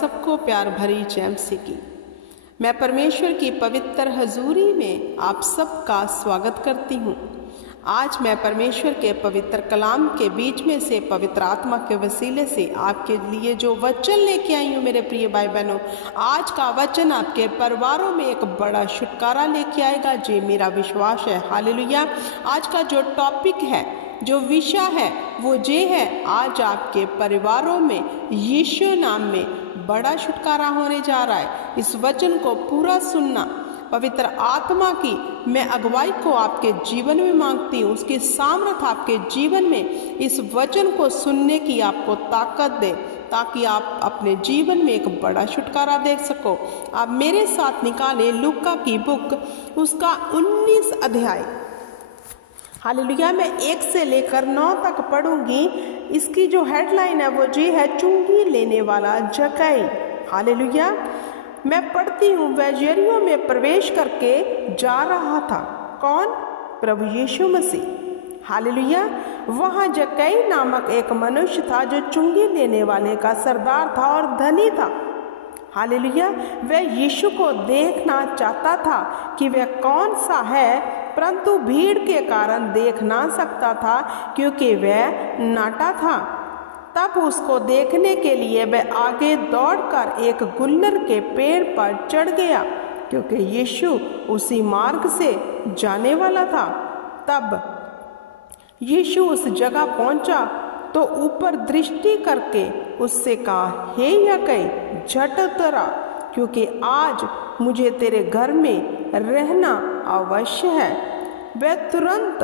सबको प्यार भरी जय मसीह की। मैं परमेश्वर की पवित्र हजूरी में आप सबका स्वागत करती हूँ। आज मैं परमेश्वर के पवित्र कलाम के बीच में से पवित्र आत्मा के वसीले से आपके लिए जो वचन लेके आई हूँ मेरे प्रिय भाई बहनों, आज का वचन आपके परिवारों में एक बड़ा छुटकारा लेके आएगा, ये मेरा विश्वास है। हालेलुया। आज का जो टॉपिक है, जो विषय है, वो ये है, आज आपके परिवारों में यीशु नाम में बड़ा छुटकारा होने जा रहा है। इस वचन को पूरा सुनना। पवित्र आत्मा की मैं अगुवाई को आपके जीवन में मांगती हूँ, उसकी सामर्थ आपके जीवन में इस वचन को सुनने की आपको ताकत दे, ताकि आप अपने जीवन में एक बड़ा छुटकारा देख सको। आप मेरे साथ निकाले लूका की बुक, उसका 19 अध्याय। हालेलुया। मैं 1 से लेकर 9 तक पढ़ूंगी। इसकी जो हेडलाइन है वो ये है, चुंगी लेने वाला जक्कई। हालेलुया। मैं पढ़ती हूँ। वह यरीहो में प्रवेश करके जा रहा था। कौन? प्रभु यीशु मसीह। हालेलुया। वहाँ जक्कई नामक एक मनुष्य था जो चुंगी लेने वाले का सरदार था और धनी था। हालेलुया। वह यीशु को देखना चाहता था कि वह कौन सा है, परंतु भीड़ के कारण देख ना सकता था, क्योंकि वह नाटा था। तब उसको देखने के लिए वह आगे दौड़कर एक गुल्लर के पेड़ पर चढ़ गया, क्योंकि यीशु उसी मार्ग से जाने वाला था। तब यीशु उस जगह पहुंचा तो ऊपर दृष्टि करके उससे कहा, हे जक्कई, झट उतरा, क्योंकि आज मुझे तेरे घर में रहना अवश्य है। वह तुरंत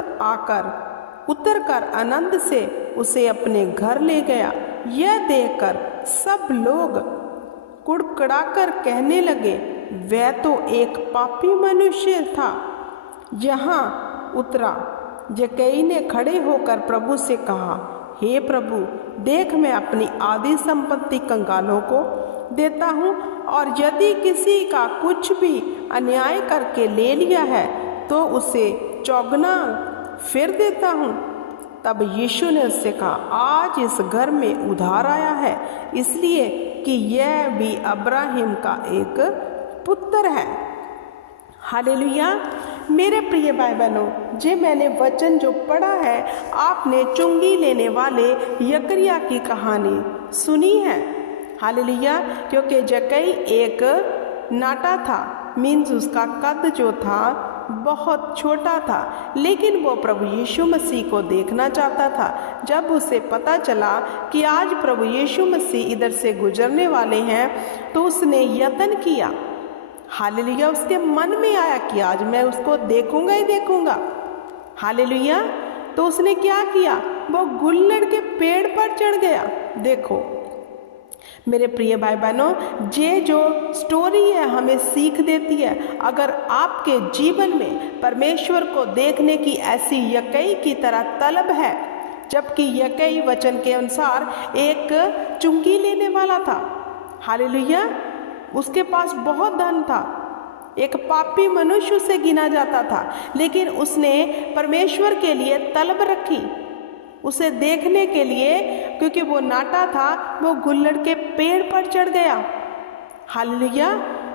उतरकर आनंद से उसे अपने घर ले गया। यह देखकर सब लोग कुड़कुड़ाकर कहने लगे, वह तो एक पापी मनुष्य था, यहाँ उतरा। जक्कई ने खड़े होकर प्रभु से कहा, हे प्रभु, देख, मैं अपनी आधी संपत्ति कंगालों को देता हूँ, और यदि किसी का कुछ भी अन्याय करके ले लिया है तो उसे चौगुना फिर देता हूँ। तब यीशु ने उससे कहा, आज इस घर में उद्धार आया है, इसलिए कि यह भी अब्राहम का एक पुत्र है। हालेलुया। मेरे प्रिय भाई बहनों, जे मैंने वचन जो पढ़ा है, आपने चुंगी लेने वाले जकरिया की कहानी सुनी है। हालेलुया। क्योंकि जक्कई एक नाटा था, मीन्स उसका कद जो था बहुत छोटा था, लेकिन वो प्रभु यीशु मसीह को देखना चाहता था। जब उसे पता चला कि आज प्रभु यीशु मसीह इधर से गुजरने वाले हैं, तो उसने यत्न किया। हालेलुया। उसके मन में आया कि आज मैं उसको देखूंगा ही देखूंगा। हालेलुया। तो उसने क्या किया? वो गुल्लड़ के पेड़ पर चढ़ गया। देखो मेरे प्रिय भाई बहनों, ये जो स्टोरी है हमें सीख देती है। अगर आपके जीवन में परमेश्वर को देखने की ऐसी जक्कई की तरह तलब है, जबकि जक्कई वचन के अनुसार एक चुंगी लेने वाला था। हालेलुया। उसके पास बहुत धन था, एक पापी मनुष्य से गिना जाता था, लेकिन उसने परमेश्वर के लिए तलब रखी, उसे देखने के लिए। क्योंकि वो नाटा था, वो गुल्लड़ के पेड़ पर चढ़ गया। हालेलुया।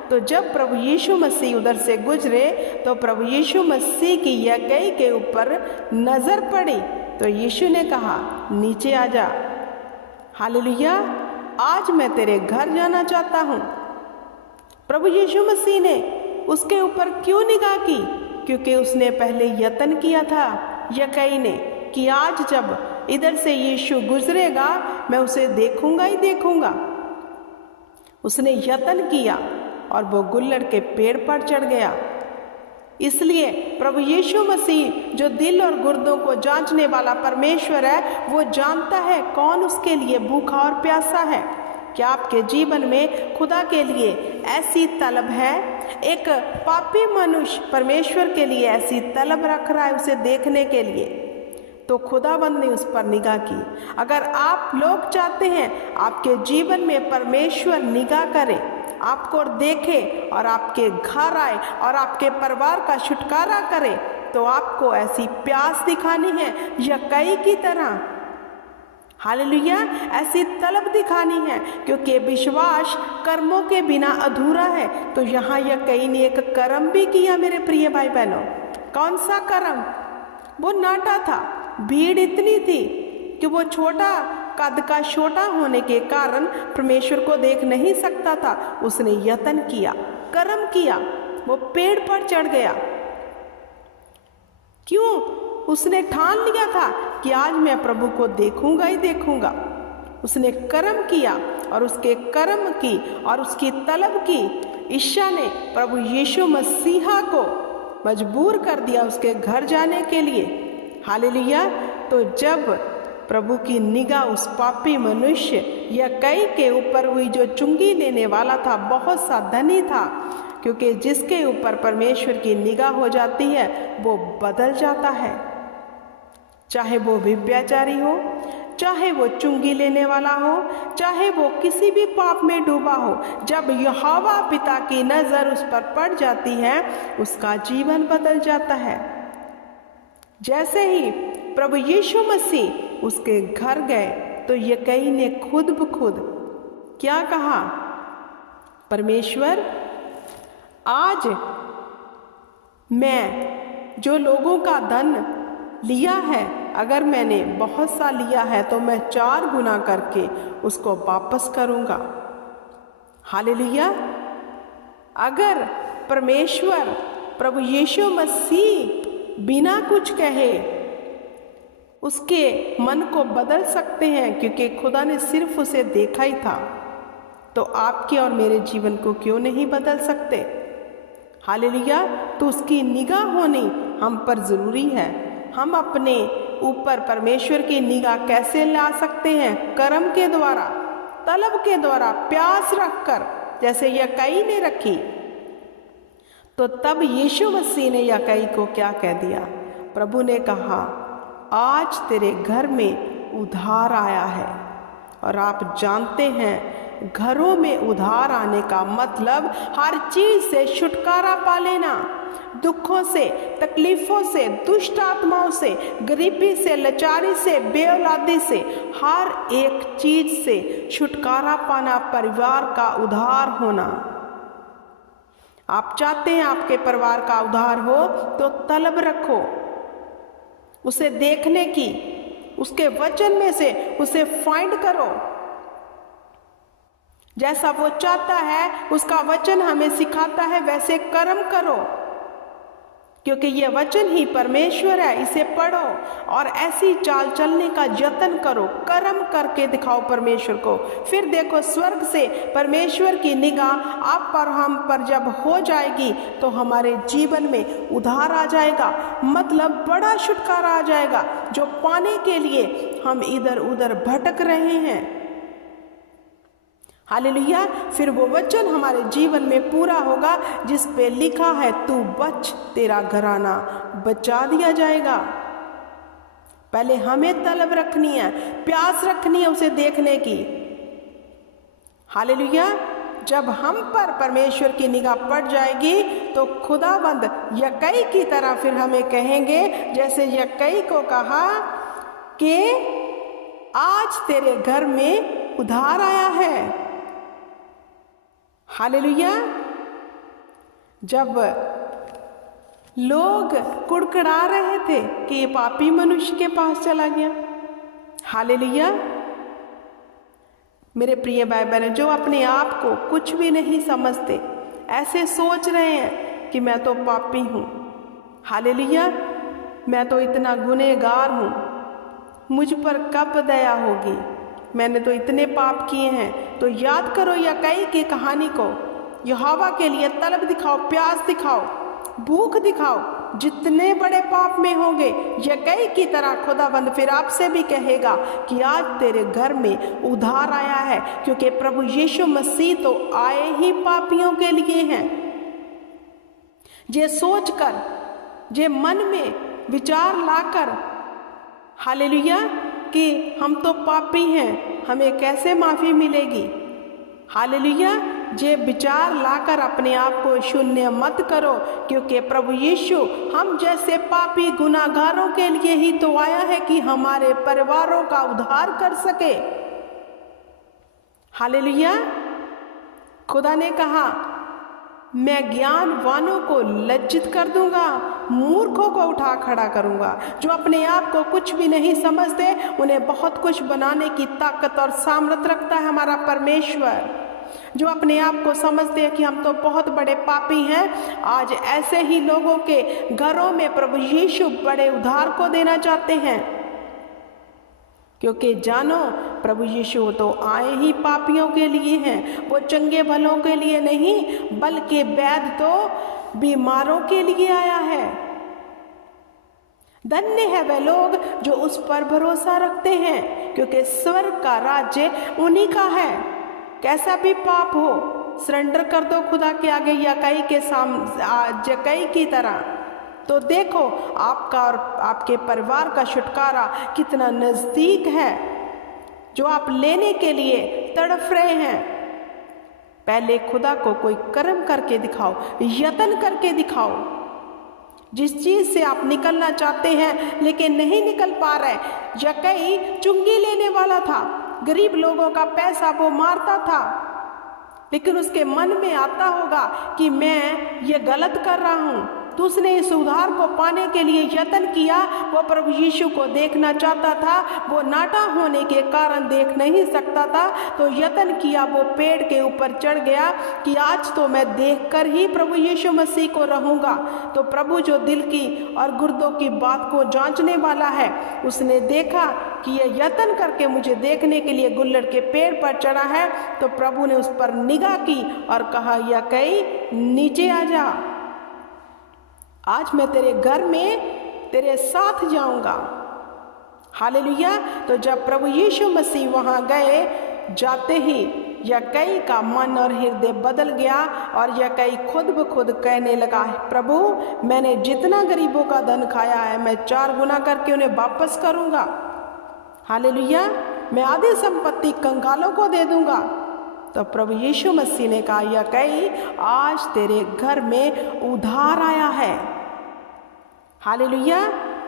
तो जब प्रभु यीशु मसीह उधर से गुजरे, तो प्रभु यीशु मसीह की जक्कई के ऊपर नजर पड़ी, तो यीशु ने कहा, नीचे आ जा। हालेलुया। आज मैं तेरे घर जाना चाहता हूँ। प्रभु यीशु मसीह ने उसके ऊपर क्यों निगाह की? क्योंकि उसने पहले यत्न किया था जक्कई ने कि आज जब इधर से यीशु गुजरेगा, मैं उसे देखूंगा ही देखूंगा। उसने यत्न किया और वो गुल्लड़ के पेड़ पर चढ़ गया। इसलिए प्रभु यीशु मसीह जो दिल और गुर्दों को जांचने वाला परमेश्वर है, वो जानता है कौन उसके लिए भूखा और प्यासा है। क्या आपके जीवन में खुदा के लिए ऐसी तलब है? एक पापी मनुष्य परमेश्वर के लिए ऐसी तलब रख रहा है उसे देखने के लिए, तो खुदावंद ने उस पर निगाह की। अगर आप लोग चाहते हैं आपके जीवन में परमेश्वर निगाह करे, आपको देखे और आपके घर आए और आपके परिवार का छुटकारा करे, तो आपको ऐसी प्यास दिखानी है जक्कई की तरह। हालेलुया, ऐसी तलब दिखानी है, क्योंकि विश्वास कर्मों के बिना अधूरा है। तो यहाँ यक्कई ने एक कर्म भी किया मेरे प्रिय भाई बहनों। कौन सा कर्म? वो नाटा था, भीड़ इतनी थी कि वो छोटा कद का छोटा होने के कारण परमेश्वर को देख नहीं सकता था। उसने यत्न किया, कर्म किया, वो पेड़ पर चढ़ गया। क्यों? उसने ठान लिया था कि आज मैं प्रभु को देखूंगा ही देखूंगा। उसने कर्म किया और उसके कर्म की और उसकी तलब की इच्छा ने प्रभु यीशु मसीहा को मजबूर कर दिया उसके घर जाने के लिए। हालेलुया। तो जब प्रभु की निगाह उस पापी मनुष्य यक्कई के ऊपर हुई, जो चुंगी लेने वाला था, बहुत सा धनी था, क्योंकि जिसके ऊपर परमेश्वर की निगाह हो जाती है वो बदल जाता है। चाहे वो व्यभिचारी हो, चाहे वो चुंगी लेने वाला हो, चाहे वो किसी भी पाप में डूबा हो, जब यहोवा पिता की नजर उस पर पड़ जाती है उसका जीवन बदल जाता है। जैसे ही प्रभु यीशु मसीह उसके घर गए तो यक्कई ने खुद ब खुद क्या कहा? परमेश्वर, आज मैं जो लोगों का धन लिया है, अगर मैंने बहुत सा लिया है तो मैं 4 गुना करके उसको वापस करूंगा। हालेलुया। अगर परमेश्वर प्रभु यीशु मसीह बिना कुछ कहे उसके मन को बदल सकते हैं, क्योंकि खुदा ने सिर्फ उसे देखा ही था, तो आपके और मेरे जीवन को क्यों नहीं बदल सकते? हालेलुया। तो उसकी निगाह होनी हम पर जरूरी है। हम अपने ऊपर परमेश्वर की निगाह कैसे ला सकते हैं? कर्म के द्वारा, तलब के द्वारा, प्यास रखकर, जैसे यक्कई ने रखी। तो तब यीशु मसीह ने यक्कई को क्या कह दिया? प्रभु ने कहा, आज तेरे घर में उधार आया है। और आप जानते हैं घरों में उधार आने का मतलब हर चीज से छुटकारा पा लेना, दुखों से, तकलीफों से, दुष्ट आत्माओं से, गरीबी से, लाचारी से, बेऔलादी से, हर एक चीज से छुटकारा पाना, परिवार का उद्धार होना। आप चाहते हैं आपके परिवार का उद्धार हो तो तलब रखो उसे देखने की, उसके वचन में से उसे फाइंड करो। जैसा वो चाहता है उसका वचन हमें सिखाता है वैसे कर्म करो, क्योंकि ये वचन ही परमेश्वर है। इसे पढ़ो और ऐसी चाल चलने का यत्न करो, कर्म करके दिखाओ परमेश्वर को। फिर देखो स्वर्ग से परमेश्वर की निगाह आप पर, हम पर जब हो जाएगी तो हमारे जीवन में उद्धार आ जाएगा, मतलब बड़ा छुटकारा आ जाएगा, जो पाने के लिए हम इधर उधर भटक रहे हैं। हालेलुया। फिर वो वचन हमारे जीवन में पूरा होगा जिस पे लिखा है, तू बच, तेरा घराना बचा दिया जाएगा। पहले हमें तलब रखनी है, प्यास रखनी है उसे देखने की। हालेलुया। जब हम पर परमेश्वर की निगाह पड़ जाएगी तो खुदाबंद यक्कई की तरह फिर हमें कहेंगे, जैसे यक्कई को कहा कि आज तेरे घर में उधार आया है। हालेलुया। जब लोग कुड़कुड़ा रहे थे कि ये पापी मनुष्य के पास चला गया, हालेलुया, मेरे प्रिय भाई बहन, जो अपने आप को कुछ भी नहीं समझते, ऐसे सोच रहे हैं कि मैं तो पापी हूँ, हालेलुया, मैं तो इतना गुनहगार हूँ, मुझ पर कब दया होगी, मैंने तो इतने पाप किए हैं। तो याद करो यक्कई की कहानी को, यहोवा के लिए तलब दिखाओ, प्यास दिखाओ, भूख दिखाओ। जितने बड़े पाप में होंगे यक्कई की तरह खुदाबंद फिर आपसे भी कहेगा कि आज तेरे घर में उद्धार आया है, क्योंकि प्रभु यीशु मसीह तो आए ही पापियों के लिए हैं। ये सोचकर, ये मन में विचार लाकर, हालेलुया, कि हम तो पापी हैं, हमें कैसे माफ़ी मिलेगी, हालेलुया, ये विचार लाकर अपने आप को शून्य मत करो, क्योंकि प्रभु यीशु हम जैसे पापी गुनाहगारों के लिए ही तो आया है कि हमारे परिवारों का उद्धार कर सके। हालेलुया। खुदा ने कहा, मैं ज्ञानवानों को लज्जित कर दूंगा, मूर्खों को उठा खड़ा करूंगा। जो अपने आप को कुछ भी नहीं समझते, उन्हें बहुत कुछ बनाने की ताकत और सामर्थ रखता है हमारा परमेश्वर। जो अपने आप को समझते हैं कि हम तो बहुत बड़े पापी हैं, आज ऐसे ही लोगों के घरों में प्रभु यीशु बड़े उद्धार को देना चाहते हैं। क्योंकि जानो, प्रभु यीशु तो आए ही पापियों के लिए हैं, वो चंगे भलों के लिए नहीं, बल्कि वैद्य तो बीमारों के लिए आया है। धन्य है वे लोग जो उस पर भरोसा रखते हैं, क्योंकि स्वर्ग का राज्य उन्हीं का है। कैसा भी पाप हो, सरेंडर कर दो खुदा के आगे यकाई के सामने, यकाई की तरह, तो देखो आपका और आपके परिवार का छुटकारा कितना नजदीक है, जो आप लेने के लिए तड़फ रहे हैं। पहले खुदा को कोई कर्म करके दिखाओ, यत्न करके दिखाओ। जिस चीज से आप निकलना चाहते हैं लेकिन नहीं निकल पा रहे। यकाई चुंगी लेने वाला था, गरीब लोगों का पैसा वो मारता था, लेकिन उसके मन में आता होगा कि मैं ये गलत कर रहा हूँ, तो उसने इस उद्धार को पाने के लिए यत्न किया। वो प्रभु यीशु को देखना चाहता था, वो नाटा होने के कारण देख नहीं सकता था, तो यत्न किया, वो पेड़ के ऊपर चढ़ गया कि आज तो मैं देखकर ही प्रभु यीशु मसीह को रहूंगा। तो प्रभु जो दिल की और गुर्दों की बात को जांचने वाला है, उसने देखा कि ये यत्न करके मुझे देखने के लिए गुल्लड़ के पेड़ पर चढ़ा है, तो प्रभु ने उस पर निगाह की और कहा, यकाई नीचे आ जा, आज मैं तेरे घर में तेरे साथ जाऊंगा। हालेलुया। तो जब प्रभु यीशु मसीह वहां गए, जाते ही यकाई का मन और हृदय बदल गया और यकाई खुद ब खुद कहने लगा, प्रभु मैंने जितना गरीबों का धन खाया है, मैं 4 गुना करके उन्हें वापस करूंगा। हालेलुया। मैं आधी संपत्ति कंगालों को दे दूंगा। तो प्रभु यीशु मसीह ने कहा, यकाई आज तेरे घर में उद्धार आया है। हालेलुया।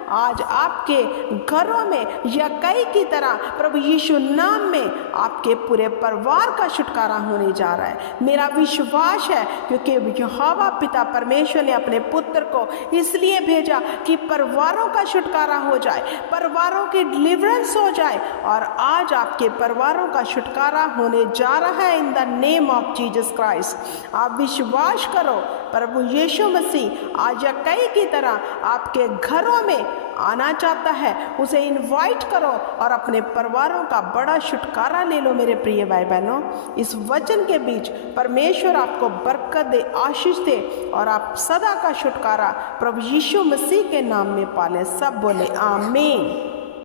आज आपके घरों में यकाई की तरह प्रभु यीशु नाम में आपके पूरे परिवार का छुटकारा होने जा रहा है। मेरा विश्वास है, क्योंकि यहोवा पिता परमेश्वर ने अपने पुत्र को इसलिए भेजा कि परिवारों का छुटकारा हो जाए, परिवारों की डिलीवरेंस हो जाए, और आज आपके परिवारों का छुटकारा होने जा रहा है in the name of Jesus Christ. आप विश्वास करो, प्रभु यीशु मसीह आज यकाई की तरह आपके घरों में आना चाहता है। उसे इनवाइट करो और अपने परिवारों का बड़ा छुटकारा ले लो। मेरे प्रिय भाई बहनों, इस वचन के बीच परमेश्वर आपको बरकत दे, आशीष दे, और आप सदा का छुटकारा प्रभु यीशु मसीह के नाम में पालें। सब बोले आमीन।